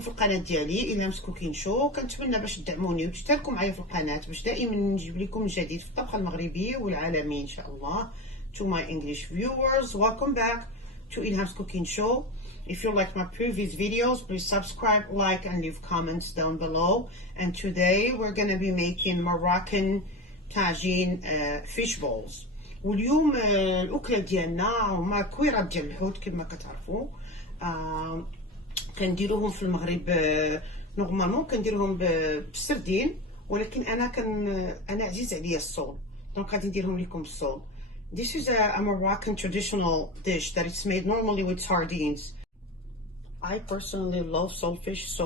في القناه ديالي الى مسكوكين شو. كنتمنى باش تدعموني وتشتركوا معايا في القناه باش دائما نجيب لكم جديد في الطبخ المغربي والعالمي ان شاء الله. To my English viewers, welcome back to Ilham's Cooking Show. If you like my previous videos, please subscribe, like, and leave comments down below. And today we're gonna be making Moroccan Tagine fish balls. واليوم الأكلة ديالنا هما كويرات ديال الحوت كما كتعرفوا. كنديروهم في المغرب نورمالمون كنديروهم بالسردين، ولكن انا عزيز عليا الصول، دونك غادي نديرهم لكم بالصول. This is a Moroccan traditional dish that it's made normally with sardines. I personally love saltfish, so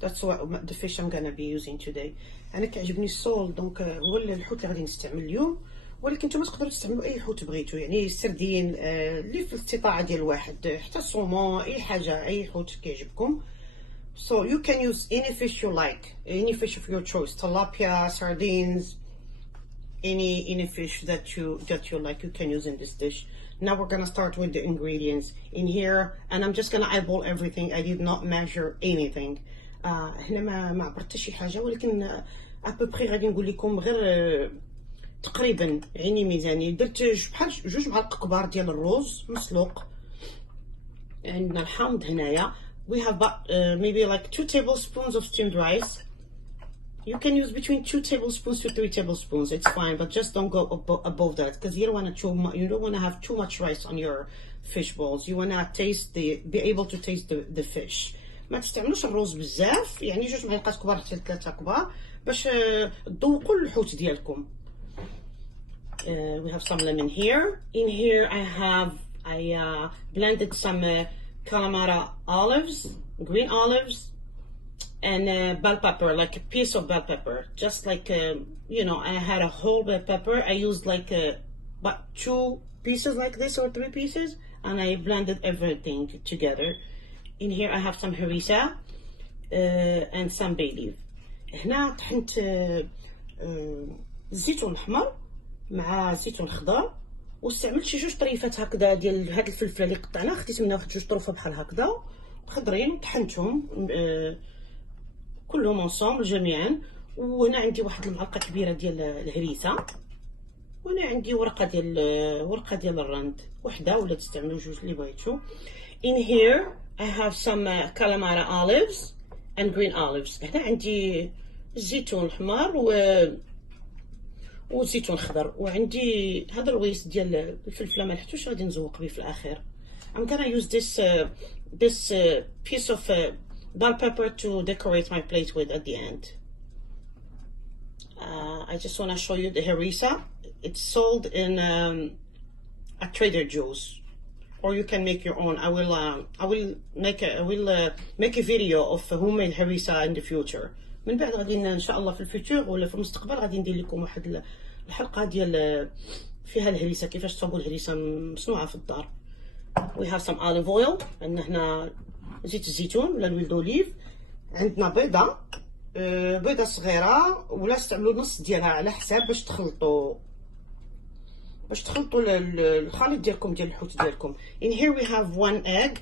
that's what the fish I'm gonna be using today. انا كيعجبني الصول، دونك هو الحوت اللي غادي نستعمل اليوم، ولكن نتوما تقدروا تستعملوا اي حوت بغيتو، يعني السردين اللي في الاستطاعه ديال الواحد، حتى الصومون، اي حاجه، اي حوت كيعجبكم. So you can use any fish you like, any fish of your choice, tilapia, sardines, any fish that you like you can use in this dish. Now we're gonna start with the ingredients in here, and I'm just gonna eyeball everything. I did not measure anything. هنا ما عبرت شي حاجه، ولكن ابوبري غادي نقول لكم غير تقريبا عيني ميزاني. درت بحال 2 معالق كبار ديال الرز مسلوق. عندنا الحامض هنايا. We have maybe like 2 tablespoons of steamed rice. You can use between 2 tablespoons to 3 tablespoons. It's fine, but just don't go above that, because you don't want to have too much rice on your fish balls. You want to be able to taste the fish. ما تستعملوش الرز بزاف، يعني 2 معالق كبار حتى 3 كبار باش تذوقوا الحوت ديالكم. We have some lemon here. In here I blended some calamari olives, green olives, and bell pepper, like a piece of bell pepper, just like you know, I had a whole bell pepper. I used like about 2 pieces like this or 3 pieces, and I blended everything together. In here I have some harissa and some bay leaf. هنا طحنت الزيتون الاحمر مع الزيتون الخضر، واستعملت شي 2 طريفات هكذا ديال هاد الفلفله اللي قطعناه، خديت منها واحد 2 طروفه بحال هكذا خضرين وطحنتهم كلهم انصومبل جميعا. وهنا عندي واحد المعلقه كبيره ديال الهريسه، وهنا عندي ورقه ديال الرند، وحده ولا تستعملوا 2 اللي بغيتو. In here I have some calamari olives and green olives. هنا عندي الزيتون الحمر والزيتون الخضر، وعندي هذا الرويس ديال الفلفله ما لحتوش غادي نزوق به في الاخر. I'm gonna use this piece of bell pepper to decorate my plate with at the end. I just want to show you the harissa. It's sold in at Trader Joe's, or you can make your own. I will make a video of homemade harissa in the future. من بعد غادي ان شاء الله في الفيتور ولا في المستقبل غادي ندير لكم واحد الحلقه ديال فيها الهريسه، كيفاش تصاوبوا الهريسه مصنوعه في الدار. We have some olive oil. عندنا هنا زيت الزيتون ولا الويل دوليف. عندنا بيضه صغيره، ولا استعملوا نص ديالها على حساب باش تخلطوا الخليط ديالكم ديال الحوت ديالكم. In here we have 1 egg.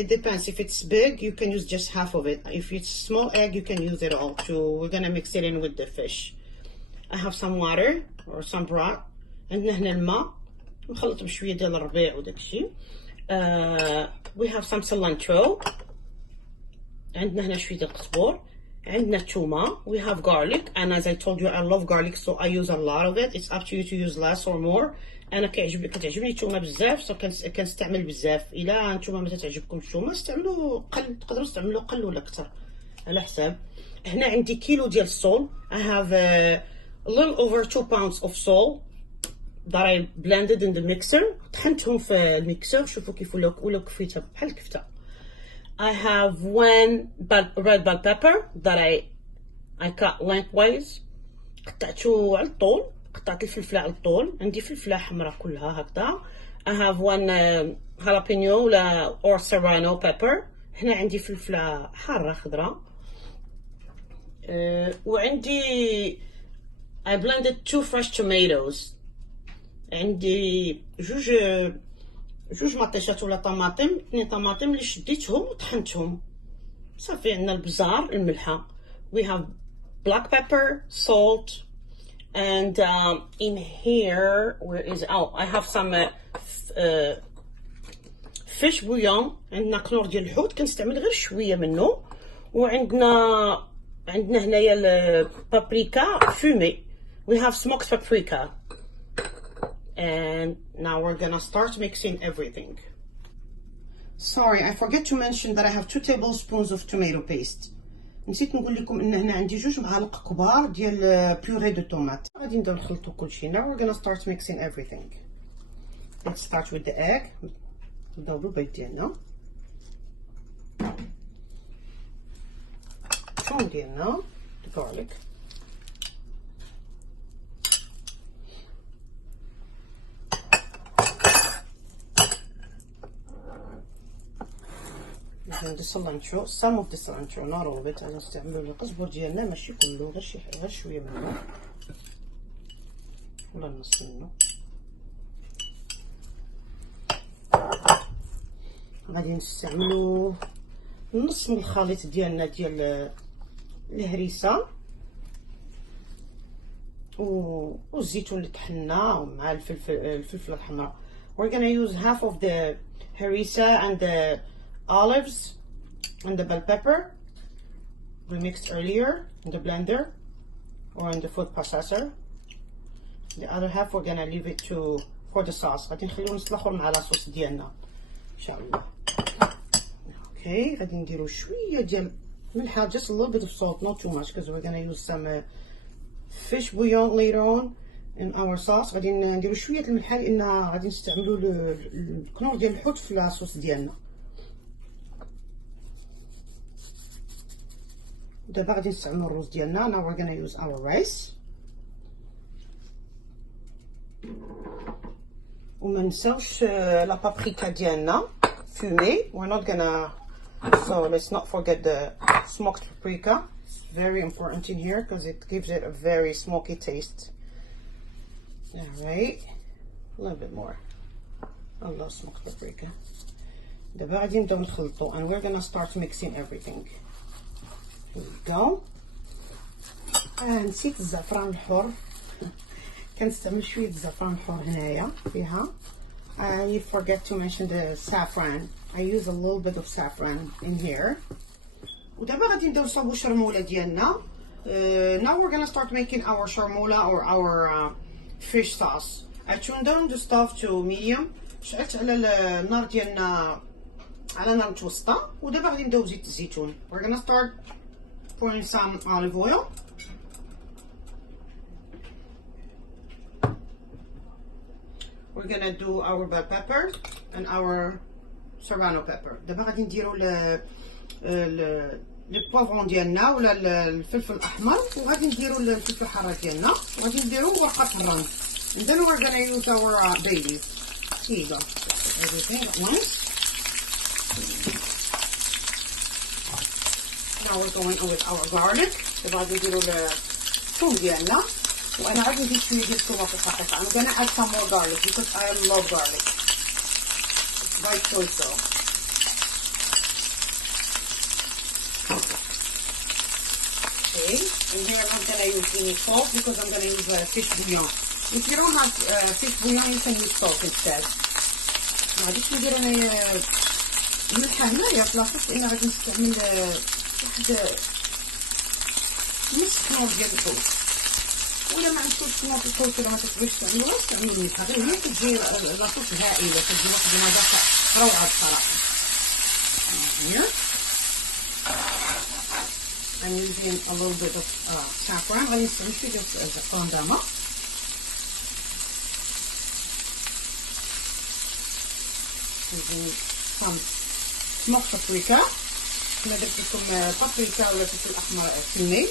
It depends. If it's big, you can use just half of it. If it's small egg, you can use it all too. We're gonna mix it in with the fish. I have some water or some broth. عندنا هنا الماء مخلط بشويه ديال الربيع وداكشي. We have some cilantro. عندنا هنا شويه ديال القزبور. عندنا الثومه. We have garlic, and as I told you, I love garlic, so I use a lot of it. It's up to you to use less or more. انا كتعجبني الثومه بزاف، سو كنستعمل بزاف. الا نتوما ما تعجبكمش الثومه استعملوا قل، تقدروا تستعملوا قل ولا اكثر على حساب. هنا عندي كيلو ديال الصول. I have a little over 2 pounds of salt that I blended in the mixer. طحنتهم في الميكسر، شوفوا كيف ولاو كفيته بحال الكفته. I have 1 red bell pepper that I cut lengthwise. قطعته على الطول، قطعت الفلفله على الطول. عندي فلفله حمراء كلها هكذا. I have 1 jalapeno ولا or serrano pepper. هنا عندي فلفله حاره خضراء. وعندي I blended 2 fresh tomatoes. عندي جوج مطيشات ولا طماطم، 2 طماطم اللي شديتهم وطحنتهم صافي عندنا البزار الملحة. We have black pepper, salt, and in here, where is, oh, I have some fish bouillon. عندنا كنور ديال الحوت كنستعمل غير شوية منه. وعندنا هنايا البابريكا فومي. We have smoked paprika. And now we're gonna start mixing everything. Sorry, I forget to mention that I have 2 tablespoons of tomato paste. نسيت نقول لكم ان هنا عندي 2 معالق كبار ديال بيوري دو طوماط. غادي نبداو نخلطوا كلشي. Now we're gonna start mixing everything. Let's start with the egg. نبداو بالبيض ديالنا. الثوم ديالنا، the garlic. the cilantro, some of the cilantro, not all of it. أنا نستعملو القزبر ديالنا ماشي كله، غير شوية منه ولا نص منه. غادي نستعملو نص من الخليط ديالنا ديال الهريسة والزيتون اللي طحنا مع الفلفل الحمراء. We're gonna use half of the harissa and the olives and the bell pepper we mixed earlier in the blender or in the food processor. The other half we're gonna leave it for the sauce. غادي نخليو نص الاخر مع لاصوص ديالنا ان شاء الله. Okay, غادي نديرو شويه ديال ملحه, just a little bit of salt, not too much, because we're gonna use some fish bouillon later on in our sauce. غادي نديرو شويه الملحه لان غادي نستعملو الكنور ديال الحوت في لاصوص ديالنا. دابا غادي نستعملو الرز ديالنا. Now we're gonna use our rice. وما نساوش لا بابريكا ديالنا fumé. We're not gonna, so let's not forget the smoked paprika. It's very important in here because it gives it a very smoky taste. All right, a little bit more. I love smoked paprika. دابا غادي نبداو نخلطو and we're gonna start mixing everything. Here we go. نسيت الزعفران الحر. كنستعمل شويه الزعفران الحر هنايا فيها. I forget to mention the saffron. I use a little bit of saffron in here. ودابا غادي نبداو نصاوبو الشرموله ديالنا. Now we're gonna start making our sharmola or our fish sauce. I tuned down the stove to medium. شعلت على النار ديالنا على نار متوسطه ودابا غادي نبداو بزيت الزيتون. We're gonna start pouring some olive oil. We're gonna do our bell pepper and our serrano pepper. دابا غادي نديرو البوفرون ديالنا ولا الفلفل الاحمر وغادي نديرو الفلفل الحار ديالنا وغادي نديرو ورقه الرند. And then we're gonna use our babies. Here you go. Everything at once. Now we're going with our garlic. دابا غادي نديرو الثوم ديالنا وانا غادي نزيد شويه ديال الثومه في الحقيقه. I'm gonna add some more garlic because I love garlic. It's by choice though. Okay, and here I'm not gonna use any salt because I'm gonna use fish bouillon. If you don't have fish bouillon, you can use salt instead. غاديش ندير انايا الملحه هنايا في لاصوص لان غادي نستعمل واحد نص كنور ديال الحوت. ولا ما عندكمش كنور الحوت ولا ما تقدروش تعملوها استعملوا الملحه غير هي كتجي لاصوص هائله كتجي واحد المذاق روعه بصراحه. Here I'm using a little bit of saffron. غادي نستعمل شويه ديال الزعفران داما. using some smoked paprika. كما درت لكم بابريكا ولا فلفل احمر فني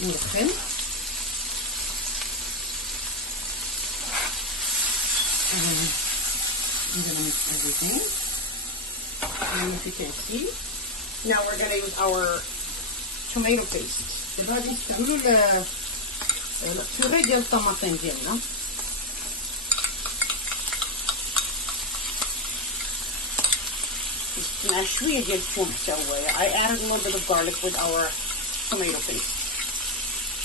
مدخن. I'm gonna mix everything. And if you can see, now we're gonna use our tomato paste. دابا غادي نستعملو البيوري ديال الطماطم ديالنا. مع شويه ديال الثوم حتى هو. I added a little bit of garlic with our tomato paste.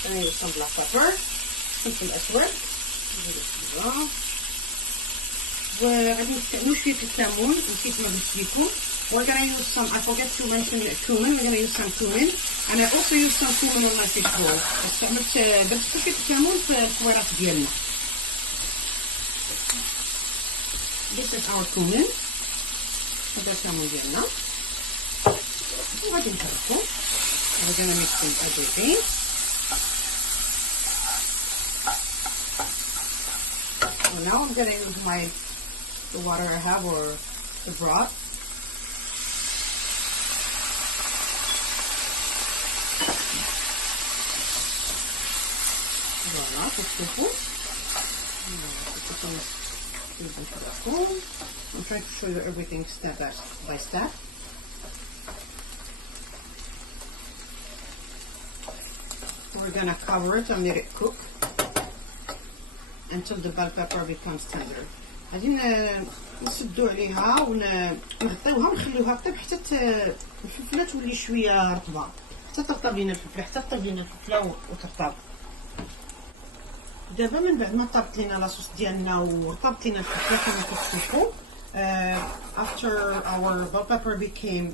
gonna use some black pepper, فلفل اسود وغادي نستعملو شويه الكمون. نسيت ما قلت لكم. We're gonna use some, I forget to mention cumin. We're gonna use some cumin, and I also use some cumin on my fish bowl. استعملت درت شويه الكمون في الكويرات ديالنا. This is our cumin. هذا الكمون ديالنا وغادي نحركو. We're gonna mix in everything. So now I'm gonna use the water I have, or the broth. Voilà, c'est tout. I'm trying to show you everything step by step. We're gonna cover it and let it cook until the bell pepper becomes tender. غادي نسدو عليها ونغطيوها ونخليوها طيب حتى الفلفله تولي شويه رطبه، حتى ترطب لينا الفلفله، حتى تطيب لينا الفلفله وترطب. دابا من بعد ما طابت لينا لاصوص ديالنا ورطبت لينا الفلفله كما كتشوفوا، after our bell pepper became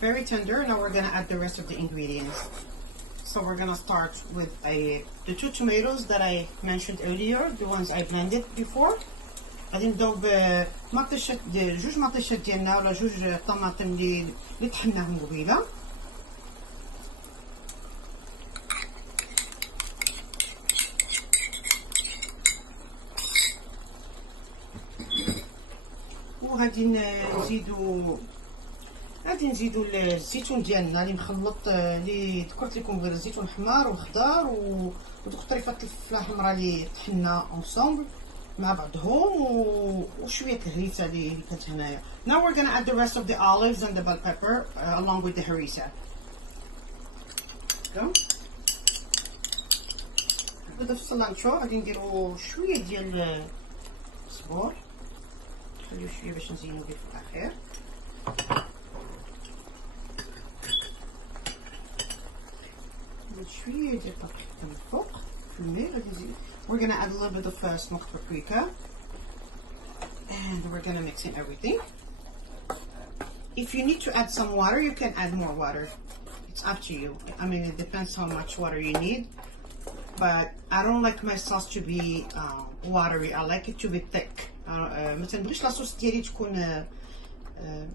very tender, now we're gonna add the rest of the ingredients. So we're gonna start with the 2 tomatoes that I mentioned earlier, the ones I blended before. غادي نبداو بمطيشات جوج مطيشات ديالنا ولا جوج طماطم اللي طحناهم قبيله. وغادي نزيدو الزيتون ديالنا اللي مخلط، اللي ذكرت لكم غير الزيتون حمار وخضار ودوك طريفات الفلفله حمراء اللي طحنا اونصومبل مع بعضهم وشويه الهريسه اللي كانت هنايا. Now we're gonna add the rest of the olives and the bell pepper along with the harissa. نبدا في السلانشو. غادي نديرو شويه ديال الصبور، نخليو شويه باش نزينو به في الاخير. شويه ديال البابريكا من الفوق في الماء. غادي نزيد. We're gonna add a little bit of smoked paprika, and we're gonna mix in everything. If you need to add some water, you can add more water. It's up to you. I mean, it depends how much water you need. But I don't like my sauce to be watery. I like it to be thick. ما تنبغيش لاصوص ديالي تكون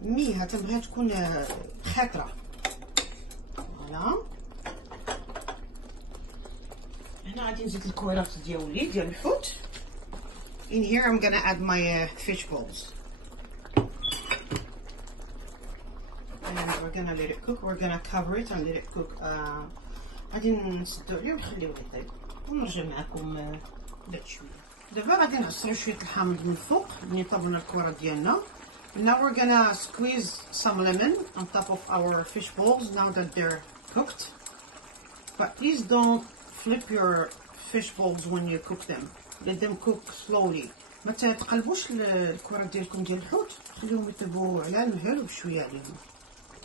ميها، تنبغيها تكون خاطره. فوالا. هنا غادي نزيد الكويرات ديالي ديال الحوت. In here I'm gonna add my fish balls. And we're gonna let it cook. We're gonna cover it and let it cook. غادي نسدو عليه ونخليوه يطيب ونرجع معكم بعد شويه. دابا غادي نعصرو شويه الحامض من الفوق ملي طابنا الكويرات ديالنا. Now we're gonna squeeze some lemon on top of our fish balls now that they're cooked. But please don't flip your fish balls when you cook them. Let them cook slowly. ما تقلبوش الكرات ديالكم ديال الحوت، خليهم يطيبوا على المهل وبشويه عليهم.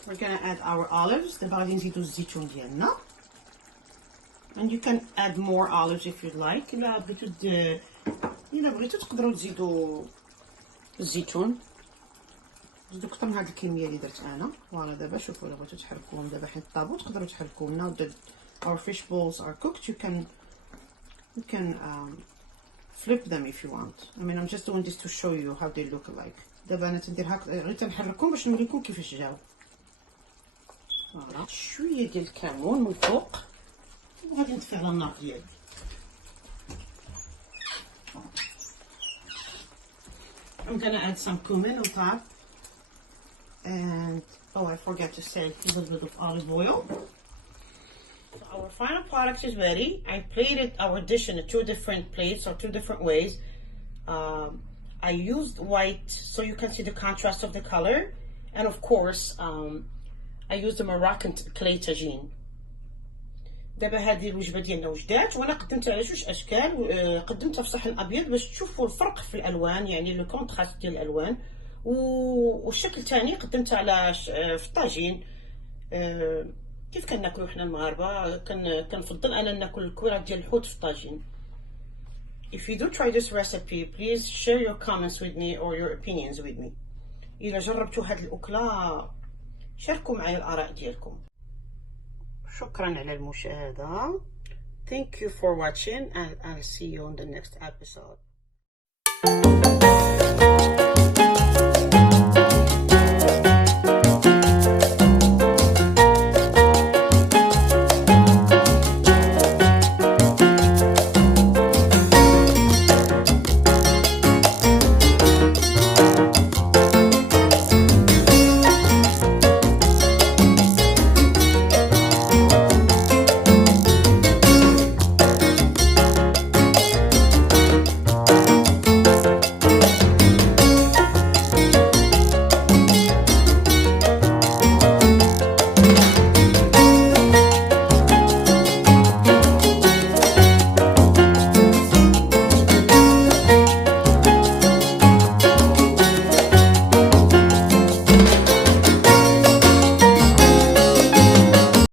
We're gonna add our olives. دابا غادي نزيدو الزيتون ديالنا. And you can add more olives if you'd like. إلا بغيتو تقدروا تزيدوا الزيتون. زيدو كتر من هاد الكميه اللي درت انا. فوالا دابا شوفوا الا بغيتو تحركوهم دابا حيت طابو تقدروا تحركوهم. Now that our fish balls are cooked, you can flip them if you want. I mean, I'm just doing this to show you how they look like. دابا انا تندير هكا غير تنحركهم باش نوريكم كيفاش جاو. فوالا شويه ديال الكمون من فوق وغادي نطفي على النار ديالي. I'm gonna add some cumin on top, and oh, I forgot to say a little bit of olive oil. So our final product is ready. I plated our dish in 2 different plates or 2 different ways. I used white so you can see the contrast of the color, and of course I used the Moroccan clay tagine. دابا هذه الوجبه ديالنا وجدات، وانا قدمتها على 2 اشكال. قدمتها في صحن ابيض باش تشوفوا الفرق في الالوان، يعني لو كونتراست ديال الالوان، والشكل الثاني قدمته على في الطاجين. كيف كناكلو حنا المغاربه، كنفضل انا ناكل الكويرات ديال الحوت في الطاجين. If you do try this recipe, please share your comments with me or your opinions with me. إذا جربتوا هاد الأكلة شاركوا معايا الآراء ديالكم. شكرا على المشاهدة. Thank you for watching and I'll see you on the next episode.